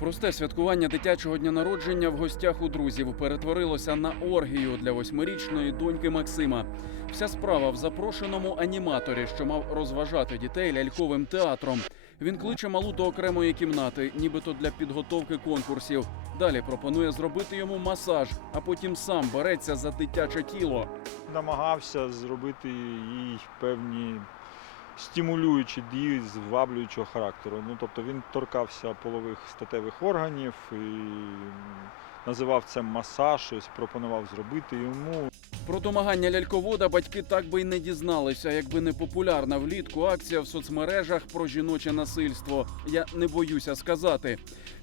Просте святкування дитячого дня народження в гостях у друзів перетворилося на оргію для восьмирічної доньки Максима. Вся справа в запрошеному аніматорі, що мав розважати дітей ляльковим театром. Він кличе малу до окремої кімнати, нібито для підготовки конкурсів. Далі пропонує зробити йому масаж, а потім сам береться за дитяче тіло. намагався зробити їй певні стимулюючі дії зваблюючого характеру. Ну, тобто він торкався полових статевих органів і називав це масаж, ось пропонував зробити йому. Про домагання ляльковода батьки так би й не дізналися, якби не популярна влітку акція в соцмережах про жіноче насильство. Я не боюся сказати.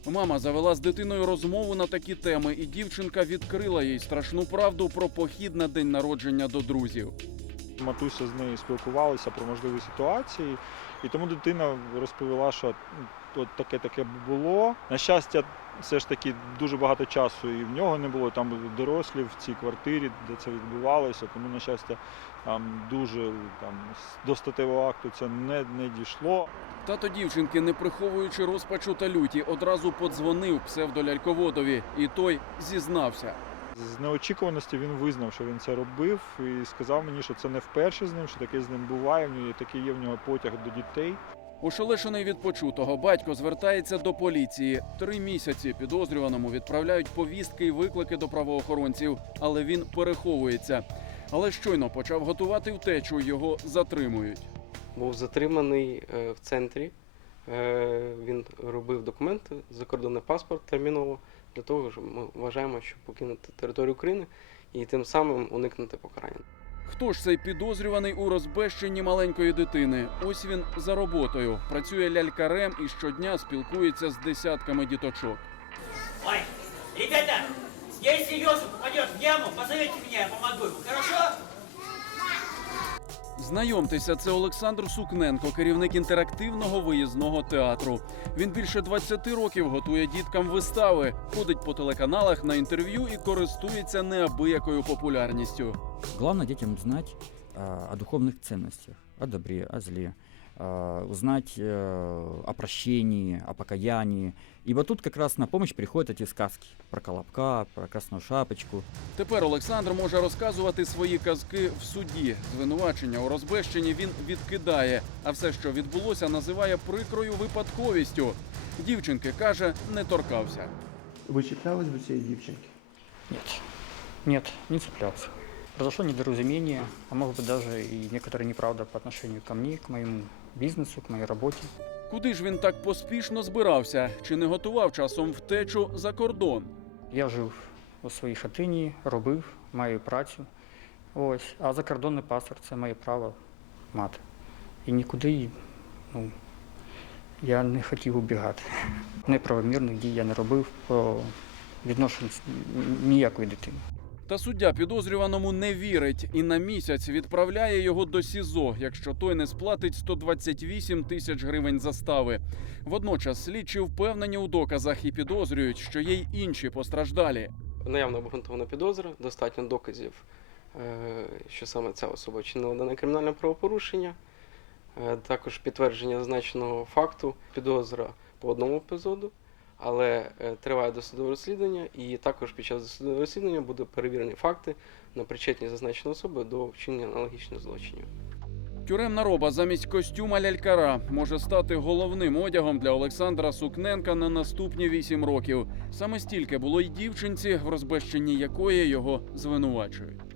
Мама завела з дитиною розмову на такі теми, і дівчинка відкрила їй страшну правду про похід на день народження до друзів. Матуся з нею спілкувалася про можливі ситуації, і тому дитина розповіла, що от таке таке було. На щастя, все ж таки дуже багато часу і в нього не було. Там були дорослі в цій квартирі, де це відбувалося. Тому, на щастя, там дуже там до статевого акту це не, не дійшло. Тато дівчинки, не приховуючи розпачу та люті, одразу подзвонив псевдоляльководові, і той зізнався. З неочікуваності він визнав, що він це робив, і сказав мені, що це не вперше з ним, що таке з ним буває. В нього такий є в нього потяг до дітей. Ошелешений від почутого, батько звертається до поліції. Три місяці підозрюваному відправляють повістки і виклики до правоохоронців, але він переховується. Але щойно почав готувати втечу, його затримують. був затриманий е, в центрі. Е, Він робив документи, закордонний паспорт терміново для того, що ми вважаємо, щоб покинути територію України і тим самим уникнути покарання. Хто ж цей підозрюваний у розбещенні маленької дитини? Ось він за роботою. Працює лялькарем і щодня спілкується з десятками діточок. Ой, ребята, если Йосип упадет в яму, позовите меня, я помогу ему, хорошо? Знайомтеся, це Олександр Сукненко, керівник інтерактивного виїзного театру. Він більше 20 років готує діткам вистави, ходить по телеканалах на інтерв'ю і користується неабиякою популярністю. Головне дітям знати о духовних цінностях, о добре, о зле, а, узнать э, о прощении, о покаянии. И вот тут как раз на помощь приходят эти сказки про Колобка, про Красную Шапочку. Тепер Олександр може розказувати свої казки в суді. Звинувачення у розбещенні він відкидає, а все, що відбулося, називає прикрою випадковістю. Дівчинки каже, не торкався. Ви чіплялись до цієї дівчинки? Нет, нет, не цеплялся. Произошло недоразумение, а может быть даже и некоторая неправда по отношению ко мне, к моему бизнесу, к моей работе. Куди ж він так поспішно збирався? Чи не готував часом втечу за кордон? Я жив у своїй хатині, робив, маю працю. Ось, а закордонний паспорт це моє право мати. І нікуди ну, я не хотів убігати. Неправомірних дій я не робив по відношенню ніякої дитини. Та суддя підозрюваному не вірить і на місяць відправляє його до СІЗО, якщо той не сплатить 128 тисяч гривень застави. Водночас слідчі впевнені у доказах і підозрюють, що є й інші постраждалі. Наявно обґрунтована підозра, достатньо доказів, е, що саме ця особа вчинила дане кримінальне правопорушення. Е, Також підтвердження зазначеного факту, підозра по одному епізоду, але е, триває досудове розслідування, і також під час досудового розслідування будуть перевірені факти на причетність зазначеної особи до вчинення аналогічних злочинів. Тюремна роба замість костюма лялькара може стати головним одягом для Олександра Сукненка на наступні вісім років. Саме стільки було й дівчинці, в розбещенні якої його звинувачують.